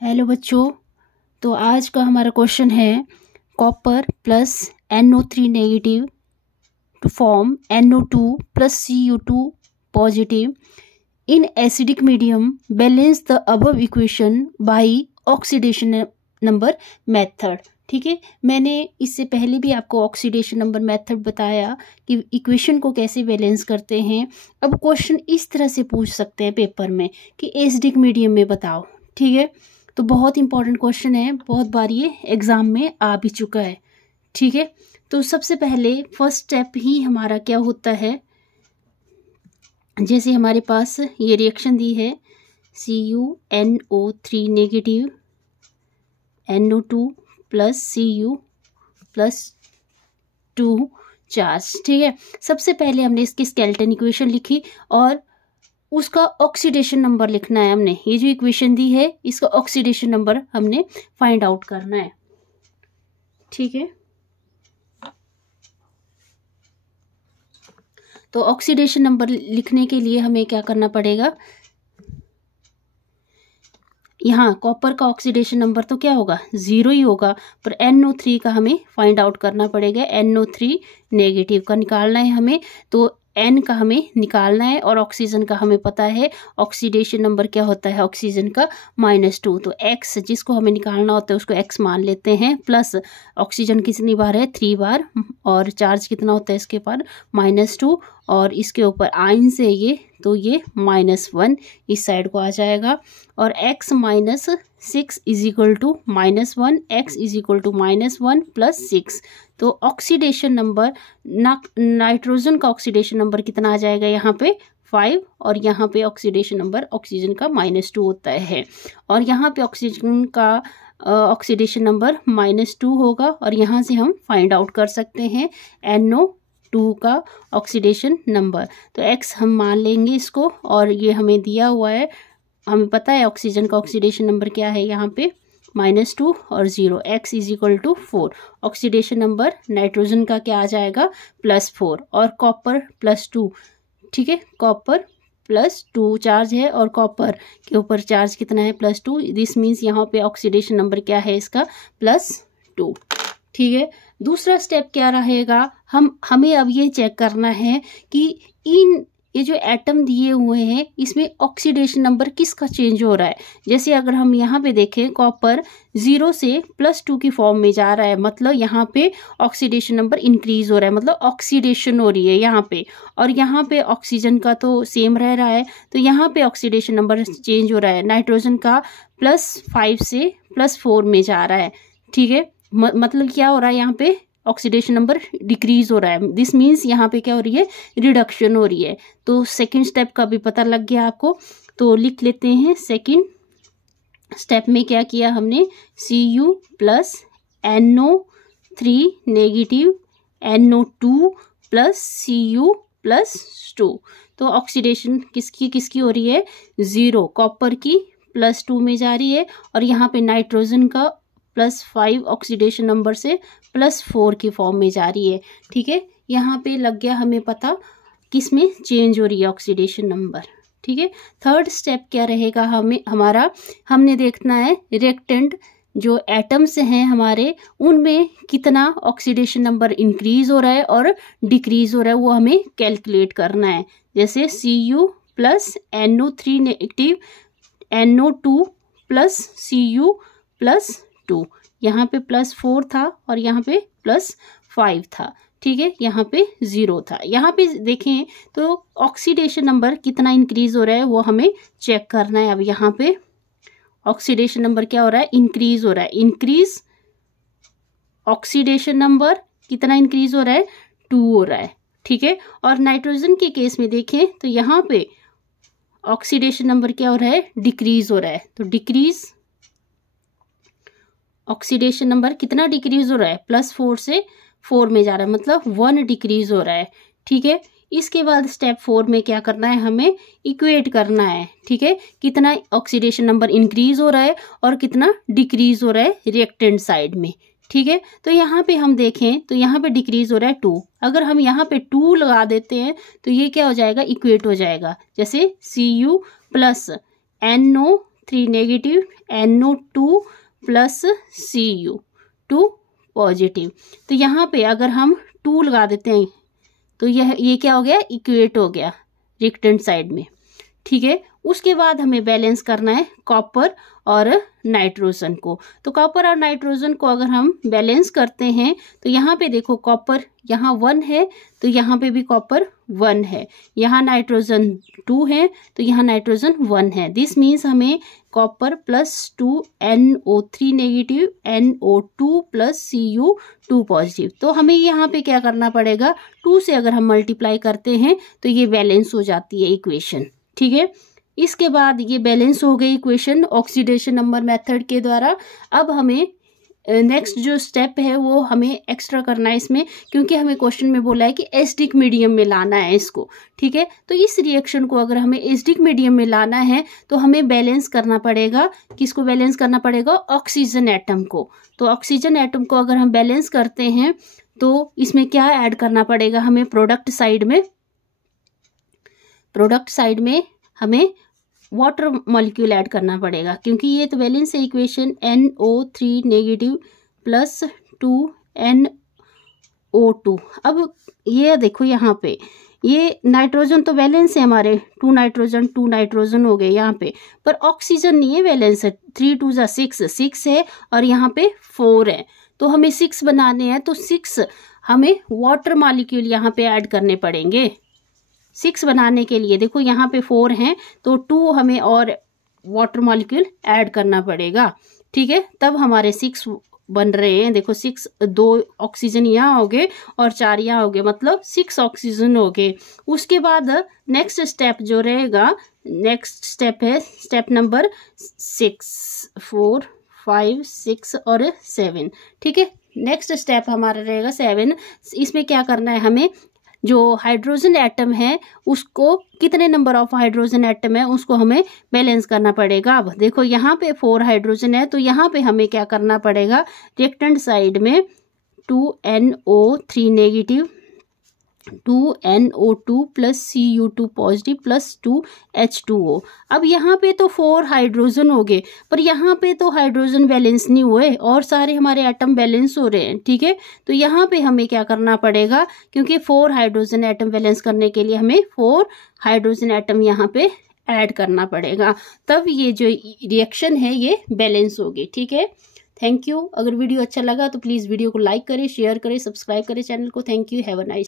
Hello बच्चों, तो आज का हमारा क्वेश्चन है copper plus NO3 negative to form NO2 plus Cu2 positive in acidic medium balance the above equation by oxidation number method. ठीक है, मैंने इससे पहले भी आपको ऑक्सीडेशन नंबर मेथड बताया कि इक्वेशन को कैसे बैलेंस करते हैं। अब क्वेश्चन इस तरह से पूछ सकते हैं पेपर में कि एसिडिक मीडियम में बताओ। ठीक है, तो बहुत इंपॉर्टेंट क्वेश्चन है, बहुत बार ये एग्जाम में आ भी चुका है। ठीक है, तो सबसे पहले फर्स्ट स्टेप ही हमारा क्या होता है, जैसे हमारे पास ये रिएक्शन दी है CuNO3 negative NO2 plus Cu plus 2 charge. ठीक है, सबसे पहले हमने इसकी स्केलेटन इक्वेशन लिखी और उसका ऑक्सीडेशन नंबर लिखना है हमने। ये जो इक्वेशन दी है इसका ऑक्सीडेशन नंबर हमने फाइंड आउट करना है। ठीक है, तो ऑक्सीडेशन नंबर लिखने के लिए हमें क्या करना पड़ेगा, यहाँ कॉपर का ऑक्सीडेशन नंबर तो क्या होगा, 0 ही होगा, पर NO3 का हमें फाइंड आउट करना पड़ेगा। NO3 नेगेटिव का निकालना है हमें, तो N का हमें निकालना है और ऑक्सीजन का हमें पता है ऑक्सीडेशन नंबर क्या होता है ऑक्सीजन का -2। तो X जिसको हमें निकालना होता है उसको X मान लेते हैं, प्लस ऑक्सीजन कितनी बार है, 3 बार, और चार्ज कितना होता है इसके पास -2, और इसके ऊपर आयन से ये, तो ये -1 इस साइड को आ जाएगा, और x -6 is equal to -1, x is equal to -1 plus 6। तो ऑक्सीडेशन नंबर नाइट्रोजन का ऑक्सीडेशन नंबर कितना आ जाएगा यहाँ पे 5, और यहाँ पे ऑक्सीडेशन नंबर ऑक्सीजन का -2 होता है, और यहाँ पे ऑक्सीजन का ऑक्सीडेशन नंबर -2 होगा, और यहाँ से हम फाइंड आउट कर सकते हैं NO2 का ऑक्सीडेशन नंबर। तो x हम मान लेंगे इसको, और ये हमें दिया हुआ है, हमें पता है ऑक्सीजन का ऑक्सीडेशन नंबर क्या है यहाँ पे -2 और 0, x is equal to 4। Oxidation number nitrogen का क्या आ जाएगा +4, और कॉपर +2। ठीक है, कॉपर +2 चार्ज है और कॉपर के ऊपर चार्ज कितना है +2, दिस मीन्स यहाँ पे ऑक्सीडेशन नंबर क्या है इसका +2। ठीक है, दूसरा स्टेप क्या रहेगा, हमें अब ये चेक करना है कि ये जो एटम दिए हुए हैं इसमें ऑक्सीडेशन नंबर किसका चेंज हो रहा है। जैसे अगर हम यहाँ पे देखें कॉपर 0 से +2 की फॉर्म में जा रहा है, मतलब यहाँ पे ऑक्सीडेशन नंबर इंक्रीज हो रहा है, मतलब ऑक्सीडेशन हो रही है यहाँ पे, और यहाँ पे ऑक्सीजन का तो सेम रह रहा है, तो यहाँ पे ऑक्सीडेशन नंबर चेंज हो रहा है, नाइट्रोजन का +5 से +4 में जा रहा है। ठीक है, मतलब क्या हो रहा है यहाँ पे ऑक्सीडेशन नंबर डिक्रीज हो रहा है, दिस मीन्स यहाँ पे क्या हो रही है, रिडक्शन हो रही है। तो सेकंड स्टेप का भी पता लग गया आपको, तो लिख लेते हैं सेकंड स्टेप में क्या किया हमने, Cu plus NO3 negative NO2 plus Cu plus 2। तो ऑक्सीडेशन किसकी हो रही है, 0 कॉपर की +2 में जा रही है, और यहाँ पे नाइट्रोजन का +5 ऑक्सीडेशन नंबर से +4 की फॉर्म में जा रही है। ठीक है, यहाँ पे लग गया हमें पता किसमें चेंज हो रही है ऑक्सीडेशन नंबर। ठीक है, थर्ड स्टेप क्या रहेगा, हमने देखना है रिएक्टेंट जो एटम्स हैं हमारे उनमें कितना ऑक्सीडेशन नंबर इंक्रीज हो रहा है और डिक्रीज हो रहा है, वो हमें कैलकुलेट करना है। जैसे Cu plus NO3 negative NO2 plus Cu plus 2, यहाँ पे +4 था और यहाँ पे +5 था। ठीक है, यहाँ पे 0 था। यहाँ पे देखें तो ऑक्सीडेशन नंबर कितना इंक्रीज हो रहा है वो हमें चेक करना है। अब यहाँ पे ऑक्सीडेशन नंबर क्या हो रहा है, इंक्रीज हो रहा है, इंक्रीज ऑक्सीडेशन नंबर कितना इंक्रीज हो रहा है, 2 हो रहा है। ठीक है, और नाइट्रोजन के केस में देखें तो यहाँ पे ऑक्सीडेशन नंबर क्या हो रहा है, डिक्रीज हो रहा है। तो डिक्रीज ऑक्सीडेशन नंबर कितना डिक्रीज हो रहा है, +4 से 4 में जा रहा है, मतलब 1 डिक्रीज हो रहा है। ठीक है, इसके बाद स्टेप 4 में क्या करना है, हमें इक्वेट करना है। ठीक है, कितना ऑक्सीडेशन नंबर इंक्रीज हो रहा है और कितना डिक्रीज हो रहा है रिएक्टेंट साइड में। ठीक है, तो यहाँ पे हम देखें तो यहाँ पे डिक्रीज हो रहा है 2, अगर हम यहाँ पे 2 लगा देते हैं तो ये क्या हो जाएगा, इक्वेट हो जाएगा। जैसे Cu plus NO 3 negative, NO2 plus Cu 2 positive. तो यहाँ पे अगर हम 2 लगा देते हैं तो ये क्या हो गया, इक्वेट हो गया रिएक्टेंट साइड में, ठीक है। उसके बाद हमें बैलेंस करना है कॉपर और नाइट्रोजन को। तो कॉपर और नाइट्रोजन को अगर हम बैलेंस करते हैं तो यहाँ पे देखो कॉपर यहाँ 1 है तो यहाँ पे भी कॉपर 1 है, यहाँ नाइट्रोजन 2 है तो यहाँ नाइट्रोजन 1 है। दिस मीन्स हमें copper plus 2 NO3 negative, NO2 plus Cu 2 positive. तो हमें यहाँ पे क्या करना पड़ेगा, 2 से अगर हम मल्टीप्लाई करते हैं तो ये बैलेंस हो जाती है इक्वेशन, ठीक है। इसके बाद ये बैलेंस हो गई इक्वेशन ऑक्सीडेशन नंबर मेथड के द्वारा। अब हमें नेक्स्ट जो स्टेप है वो हमें एक्स्ट्रा करना है इसमें, क्योंकि हमें क्वेश्चन में बोला है कि एसिडिक मीडियम में लाना है इसको, ठीक है। तो इस रिएक्शन को अगर हमें एसिडिक मीडियम में लाना है तो हमें बैलेंस करना पड़ेगा, किसको बैलेंस करना पड़ेगा, ऑक्सीजन एटम को। तो ऑक्सीजन एटम को अगर हम बैलेंस करते हैं तो इसमें क्या ऐड करना पड़ेगा हमें, प्रोडक्ट साइड में हमें वाटर मॉलिक्यूल ऐड करना पड़ेगा, क्योंकि ये तो बैलेंस है equation, NO3 negative plus 2 NO2। अब ये देखो यहाँ पे ये नाइट्रोजन तो बैलेंस है हमारे, 2 नाइट्रोजन हो गए यहाँ पे, पर ऑक्सीजन नहीं है बैलेंस है, 3 2 जा 6 है और यहाँ पे 4 है। तो हमें 6 बनाने हैं तो 6 हमें वाटर मॉलिक्यूल यहाँ पे ऐड करने पड़ेंगे। 6 बनाने के लिए देखो यहाँ पे 4 हैं तो 2 हमें और वाटर मॉलिक्यूल ऐड करना पड़ेगा, ठीक है। तब हमारे 6 बन रहे हैं, देखो 6, 2 ऑक्सीजन यहाँ हो गए और 4 यहाँ हो गए, मतलब 6 ऑक्सीजन हो गए। उसके बाद नेक्स्ट स्टेप जो रहेगा, नेक्स्ट स्टेप है स्टेप नंबर 6, 4, 5, 6 और 7, ठीक है। नेक्स्ट स्टेप हमारा रहेगा 7। इसमें क्या करना है हमें, जो हाइड्रोजन एटम है उसको, कितने नंबर ऑफ हाइड्रोजन एटम है उसको हमें बैलेंस करना पड़ेगा। अब देखो यहाँ पे 4 हाइड्रोजन है तो यहाँ पे हमें क्या करना पड़ेगा, रिएक्टेंट साइड में 2 NO3 negative, 2 NO2 plus Cu2 positive plus 2 H2O। अब यहाँ पे तो 4 हाइड्रोजन हो गए, पर यहाँ पे तो हाइड्रोजन बैलेंस नहीं हुए और सारे हमारे एटम बैलेंस हो रहे हैं, ठीक है। तो यहाँ पे हमें क्या करना पड़ेगा, क्योंकि 4 हाइड्रोजन एटम बैलेंस करने के लिए हमें 4 हाइड्रोजन एटम यहाँ पे ऐड करना पड़ेगा, तब ये जो रिएक्शन है ये बैलेंस होगी, ठीक है। Thank you. अगर वीडियो अच्छा लगा तो प्लीज़ वीडियो को लाइक करें, शेयर करें, सब्सक्राइब करें चैनल को। Thank you. Have a nice